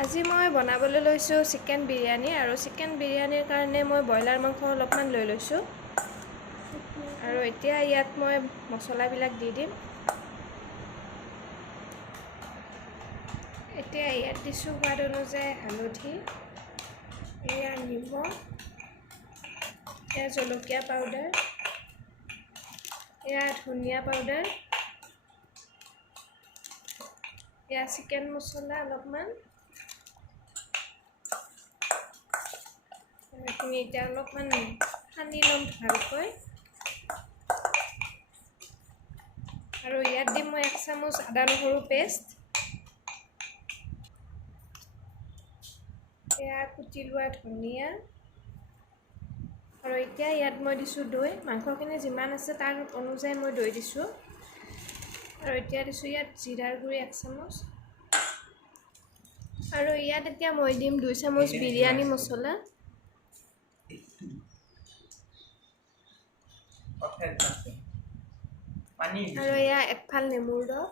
আজি মই বনাবলৈ লৈছোঁ চিকেন বিৰিয়ানী আৰু চিকেন বিৰিয়ানীৰ কাৰণে মই ব্ৰইলাৰ মাংস অলপমান লৈ লৈছোঁ আৰু এতিয়া ইয়াত মই মছলাবিলাক দি দিম। এতিয়া ইয়াত দিছোঁ সোৱাদ অনুযায়ী হালধি, এয়া নিমখ, এয়া জলকীয়া পাউডাৰ, এয়া ধনিয়া পাউডাৰ, এয়া চিকেন মছলা অলপমান। এইখিনি এতিয়া অলপমান সানি ল'ম ভালকৈ আৰু ইয়াত দিম মই 1 চামুচ আদা নহৰু পেষ্ট, এয়া কুটি লোৱা ধনিয়া আৰু এতিয়া ইয়াত মই দিছোঁ দৈ। মাংসখিনি যিমান আছে তাৰ অনুযায়ী মই দৈ দিছোঁ আৰু এতিয়া দিছোঁ ইয়াত জিৰাৰ গুড়ি 1 চামুচ আৰু ইয়াত এতিয়া মই দিম 2 চামুচ বিৰিয়ানী মছলা আৰু এয়া 1 ফাল নেমুৰ ৰস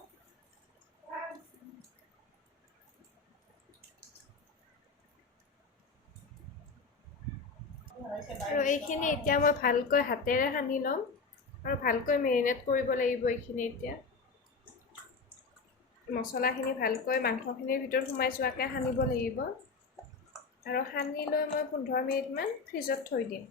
আৰু এইখিনি এতিয়া মই ভালকৈ হাতেৰে সানি ল'ম আৰু ভালকৈ মেৰিনেট কৰিব লাগিব। এইখিনি এতিয়া মছলাখিনি ভালকৈ মাংসখিনিৰ ভিতৰত সোমাই যোৱাকৈ সানিব লাগিব আৰু সানি লৈ মই 15 মিনিটমান ফ্ৰিজত থৈ দিম।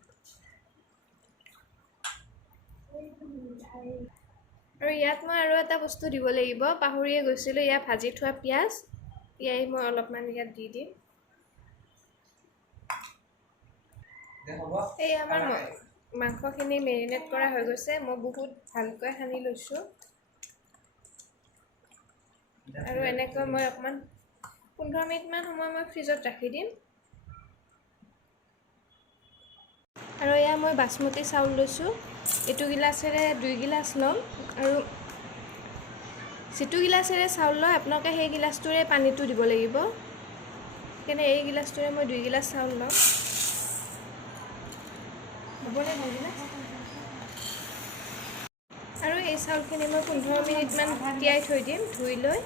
আৰু ইয়াত মই আৰু এটা বস্তু দিব লাগিব, পাহৰিয়ে গৈছিলোঁ। ইয়াত ভাজি থোৱা পিঁয়াজ, এয়াই মই অলপমান ইয়াত দি দিম। এই আমাৰ মাংসখিনি মেৰিনেট কৰা হৈ গৈছে। মই বহুত ভালকৈ সানি লৈছোঁ আৰু এনেকৈ মই অকণমান 15 মিনিটমান সময় মই ফ্ৰিজত ৰাখি দিম। আৰু এয়া মই বাচমতি চাউল লৈছোঁ। এইটো গিলাচেৰে 2 গিলাচ ল'ম আৰু যিটো গিলাচেৰে চাউল লয় আপোনালোকে সেই গিলাচটোৰে পানীটো দিব লাগিব। সেইকাৰণে এই গিলাচটোৰে মই 2 গিলাচ চাউল ল'ম। হ'বনে আৰু এই চাউলখিনি মই 15 মিনিটমান তিয়াই থৈ দিম ধুই লৈ।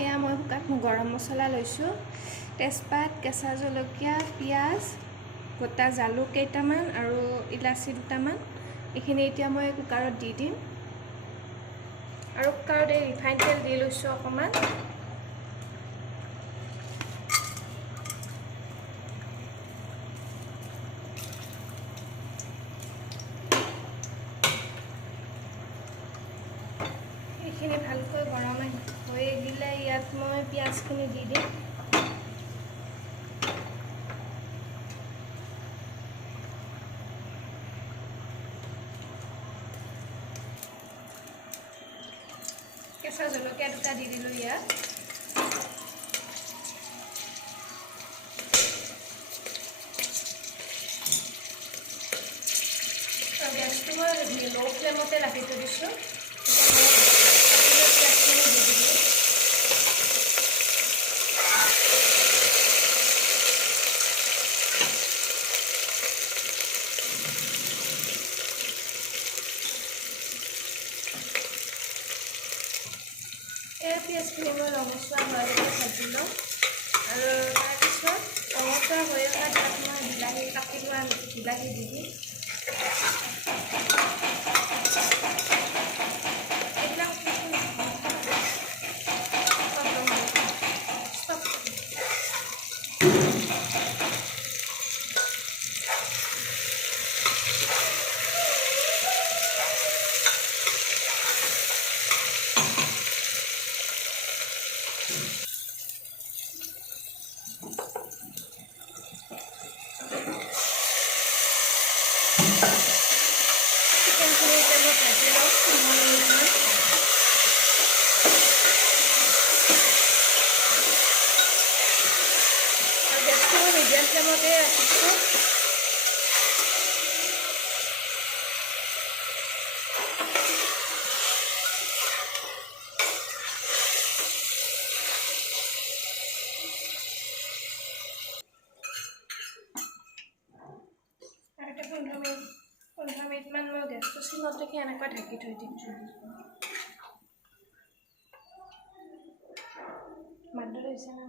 এয়া মই গৰম মছলা লৈছোঁ, তেজপাত, কেঁচা জলকীয়া, পিঁয়াজ, গোটা জালুক কেইটামান আৰু ইলাচি দুটামান। এইখিনি এতিয়া মই কুকাৰত দি দিম আৰু কুকাৰত এই ৰিফাইন তেল দি লৈছোঁ অকণমান। এইখিনি ভালকৈ গৰম হৈ দিলে ইয়াত মই পিঁয়াজখিনি দি দিম। কেঁচা জলকীয়া দুটা দি দিলোঁ ইয়াত। আৰু গেছটো মই ল' ফ্লেমতে ৰাখি থৈ দিছোঁ। এই পিঁয়াজখিনি মই ৰঙচুৱা হোৱালৈকে ভাজি ল'ম আৰু তাৰপিছত ৰঙচুৱা হৈ অহাৰ তাত মই বিলাহী কাটি লোৱা বিলাহী দি দিম। চিকেনখিনি এতিয়া মই ভাজি লওঁ 15 মিনিটমান। আৰু গেছটো মই মিডিয়াম ফ্লেমতে ৰাখিছোঁ। আৰু এতিয়া 15 মিনিটমান মই গেছটো চিমত ৰাখি এনেকৈ ঢাকি থৈ দিম। হৈছে না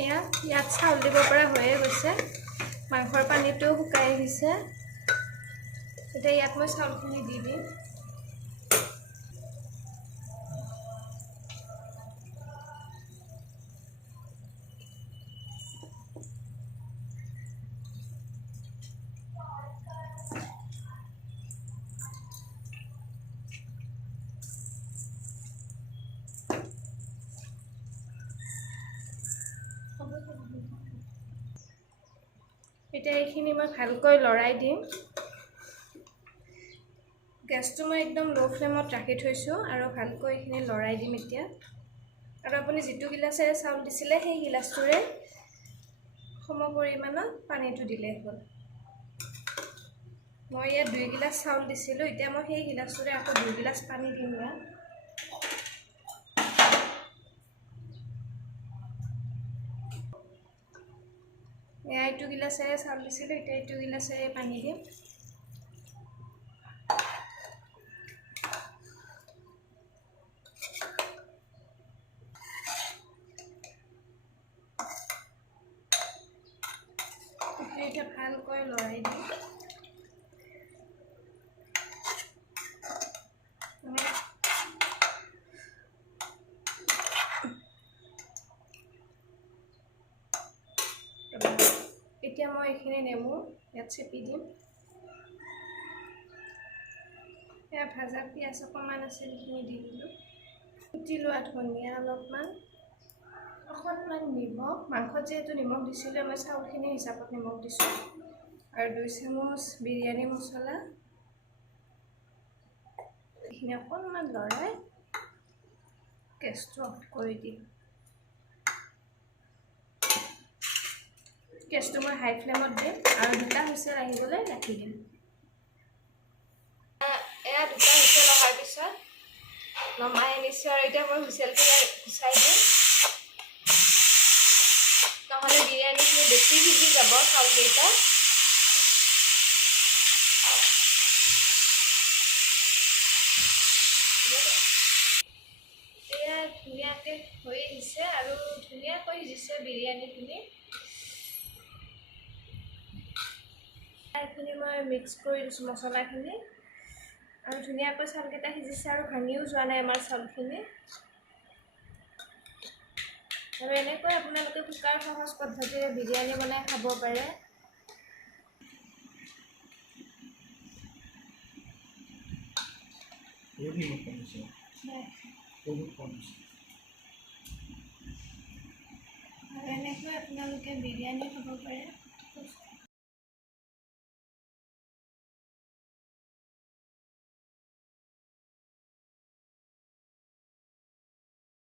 এয়া ইয়াত চাউল দিব পৰা হৈয়ে গৈছে মাংসৰ পানীটো শুকাই আহিছে এতিয়া ইয়াত মই চাউলখিনি দি দিম এতিয়া এইখিনি মই ভালকৈ লৰাই দিম গেছটো মই একদম লো ফ্লেমত ৰাখি থৈছোঁ আৰু ভালকৈ এইখিনি লৰাই দিম এতিয়া আৰু আপুনি যিটো গিলাচেৰে চাউল দিছিলে সেই গিলাচটোৰে সম পৰিমাণত পানীটো দিলে হ'ল মই ইয়াত 2 গিলাচ চাউল দিছিলোঁ এতিয়া মই সেই গিলাচটোৰে আকৌ 2 গিলাচ পানী দিম ইয়াত এইটো গিলাচেৰে চাউল দিছিলোঁ এতিয়া এইটো গিলাচেৰে পানী দিম এতিয়া ভালকৈ লৰাই দিম এতিয়া মই এইখিনি নেমু ইয়াত চেপি দিম এয়া ভাজা পিঁয়াজ অকণমান আছে সেইখিনি দি দিলোঁ কুটি লোৱা ধনিয়া অকণমান নিমখ মাংসত যিহেতু নিমখ দিছিলোঁ মই চাউলখিনি হিচাপত নিমখ দিছোঁ আৰু 2 চামুচ বিৰিয়ানী মছলা এইখিনি অকণমান লৰাই গেছটো অফ কৰি দিম গেছটো মই হাই ফ্লেমত দিম আৰু 2টা হুইচেল আহিবলৈ ৰাখি দিম এয়া 2টা হুইচেল অহাৰ পিছত নমাই আনিছোঁ আৰু এতিয়া মই হুইচেলটো গুচাই দিম নহ'লে বিৰিয়ানীখিনি বেছি সিজি যাব চাউলকেইটা এয়া ধুনীয়াকৈ হৈ আহিছে আৰু ধুনীয়াকৈ সিজিছে বিৰিয়ানীখিনি এইখিনি মই মিক্স কৰি দিছোঁ মছলাখিনি আৰু ধুনীয়াকৈ চাউলকেইটা সিজিছে আৰু ভাঙিও যোৱা নাই আমাৰ চাউলখিনি আৰু এনেকৈ আপোনালোকে কুকাৰ সহজ পদ্ধতিৰে বিৰিয়ানী বনাই খাব পাৰে আৰু এনেকৈ আপোনালোকে বিৰিয়ানী খাব পাৰে